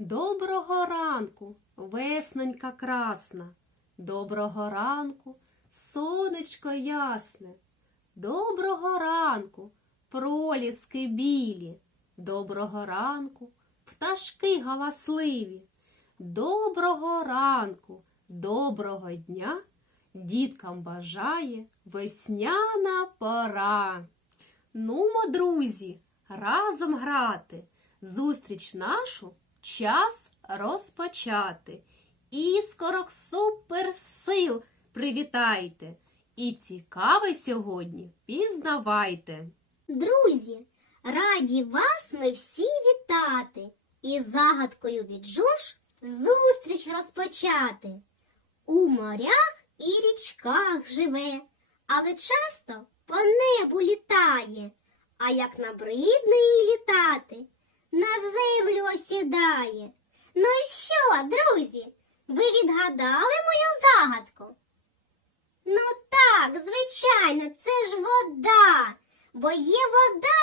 Доброго ранку, веснонька красна. Доброго ранку, сонечко ясне. Доброго ранку, проліски білі. Доброго ранку, пташки галасливі. Доброго ранку, доброго дня. Діткам бажає весняна пора. Нумо, друзі, разом грати, зустріч нашу час розпочати. Іскорок суперсил привітайте. І цікаве сьогодні пізнавайте. Друзі, раді вас ми всі вітати і загадкою від жуж зустріч розпочати. У морях і річках живе, але часто по небу літає, а як набридне їй літати, на землю осідає. Ну що, друзі, ви відгадали мою загадку? Ну так, звичайно, це ж вода, бо є вода,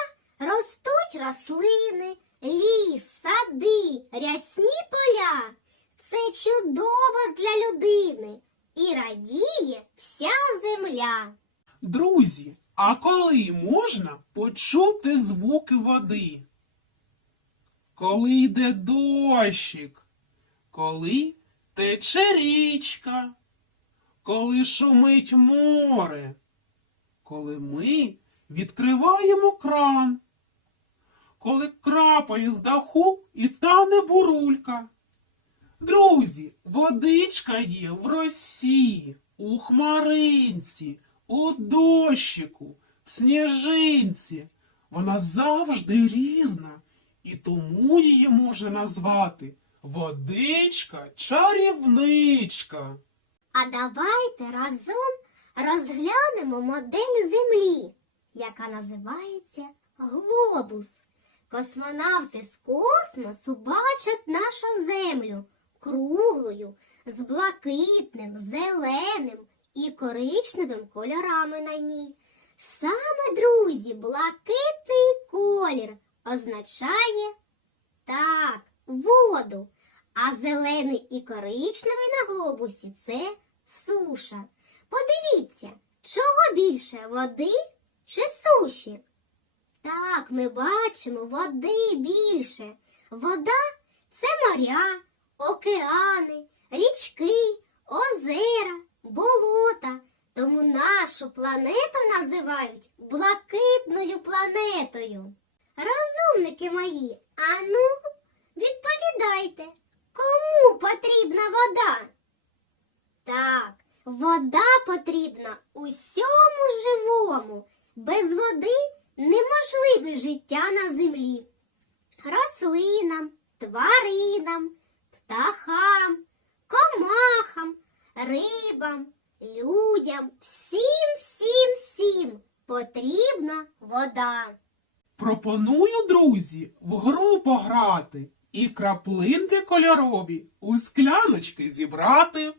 ростуть рослини, ліс, сади, рясні поля. Це чудово для людини і радіє вся земля. Друзі, а коли можна почути звуки води? Коли йде дощик, коли тече річка, коли шумить море, коли ми відкриваємо кран, коли крапає з даху і тане бурулька. Друзі, водичка є в росі, у хмаринці, у дощику, в сніжинці. Вона завжди різна, і тому її можна назвати водичка чарівничка. А давайте разом розглянемо модель Землі, яка називається глобус. Космонавти з космосу бачать нашу землю круглою, з блакитним, зеленим і коричневим кольорами на ній. Саме, друзі, блакитний колір означає так, воду, а зелений і коричневий на глобусі це суша. Подивіться, чого більше води чи суші? Так, ми бачимо води більше. Вода це моря, океани, річки, озера, болота. Тому нашу планету називають блакитною планетою. Розумники мої, ану, відповідайте, кому потрібна вода? Так, вода потрібна усьому живому. Без води неможливе життя на землі. Рослинам, тваринам, птахам, комахам, рибам, людям, всім, всім, всім потрібна вода. Пропоную, друзі, в гру пограти і краплинки кольорові у скляночки зібрати.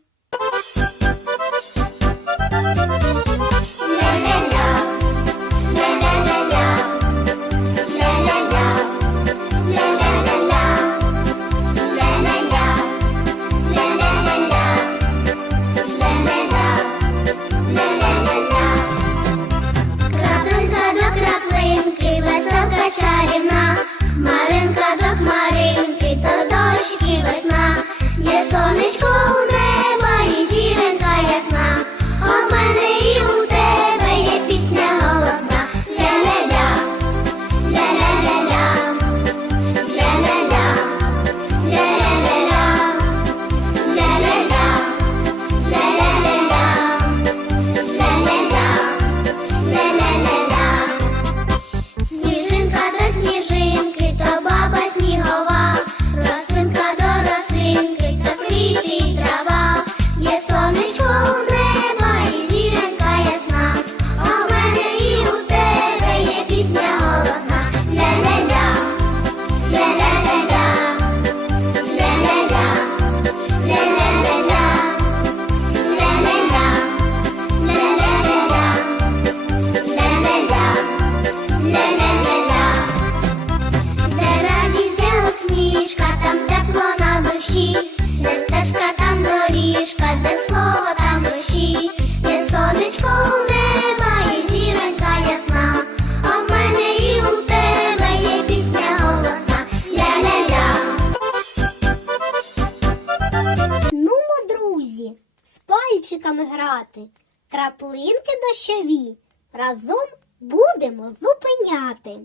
Зайчиками грати, краплинки дощові разом будемо зупиняти.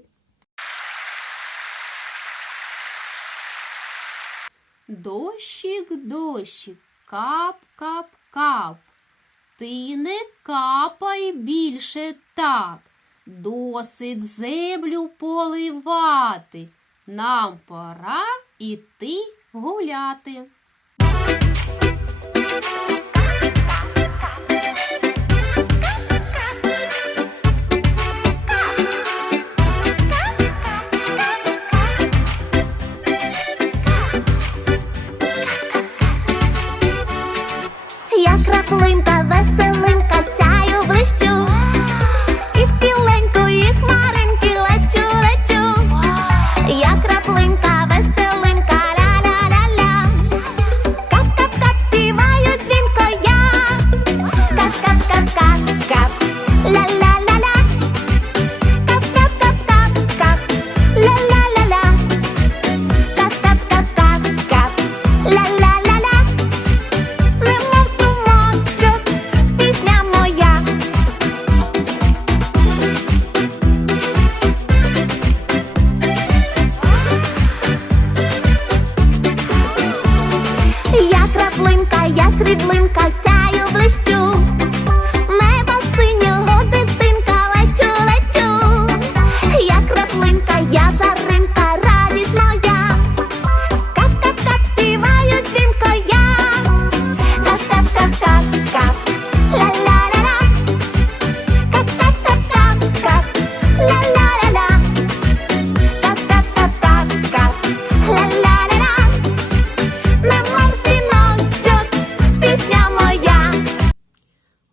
Дощик, дощик, кап, кап, кап. Ти не капай більше так. Досить землю поливати. Нам пора іти гуляти.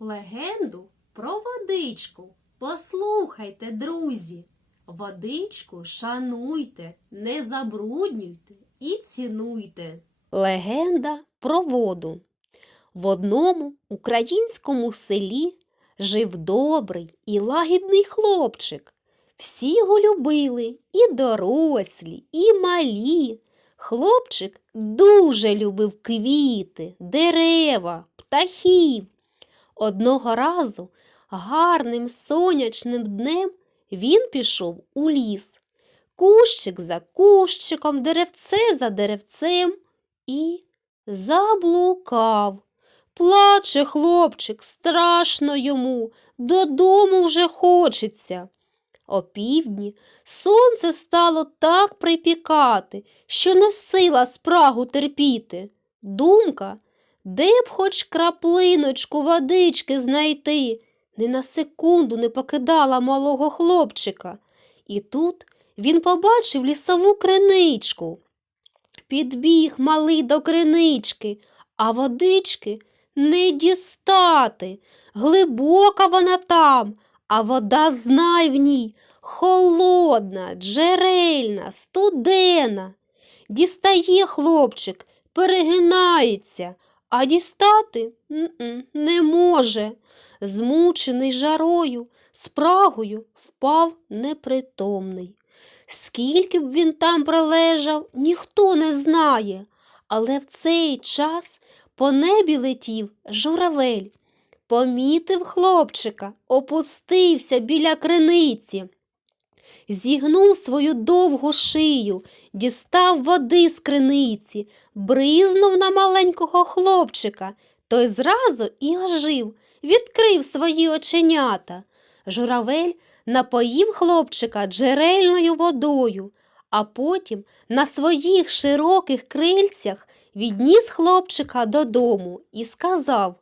Легенду про водичку. Послухайте, друзі. Водичку шануйте, не забруднюйте і цінуйте. Легенда про воду. В одному українському селі жив добрий і лагідний хлопчик. Всі його любили і дорослі, і малі. Хлопчик дуже любив квіти, дерева, птахів. Одного разу гарним сонячним днем він пішов у ліс. Кущик за кущиком, деревце за деревцем і заблукав. Плаче хлопчик, страшно йому, додому вже хочеться. Опівдні сонце стало так припікати, що не сила спрагу терпіти. Думка, де б хоч краплиночку водички знайти, ні на секунду не покидала малого хлопчика. І тут він побачив лісову криничку. Підбіг малий до кринички, а водички не дістати. Глибока вона там, а вода знай в ній холодна, джерельна, студена. Дістає хлопчик, перегинається, а дістати не може. Змучений жарою, спрагою впав непритомний. Скільки б він там пролежав, ніхто не знає, але в цей час по небі летів журавель. Помітив хлопчика, опустився біля криниці, зігнув свою довгу шию, дістав води з криниці, бризнув на маленького хлопчика. Той зразу і ожив, відкрив свої оченята. Журавель напоїв хлопчика джерельною водою, а потім на своїх широких крильцях відніс хлопчика додому і сказав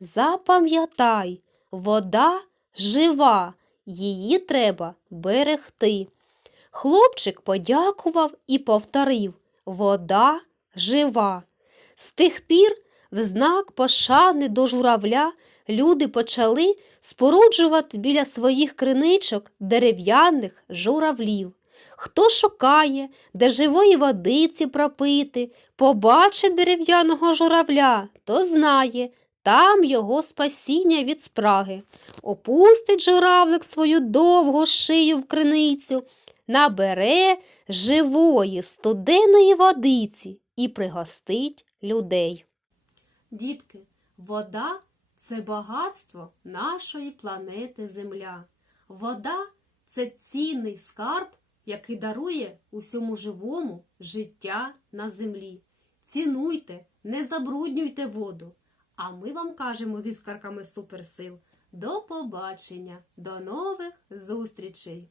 Запам'ятай, вода жива, її треба берегти. Хлопчик подякував і повторив Вода жива. З тих пір, в знак пошани до журавля, люди почали споруджувати біля своїх криничок дерев'яних журавлів. Хто шукає, де живої водиці пропити, побачить дерев'яного журавля, то знає, там його спасіння від спраги. Опустить журавлик свою довгу шию в криницю, набере живої студеної водиці і пригостить людей. Дітки, вода це багатство нашої планети Земля. Вода це цінний скарб, який дарує усьому живому життя на землі. Цінуйте, не забруднюйте воду. А ми вам кажемо зі скарками суперсил. До побачення, до нових зустрічей!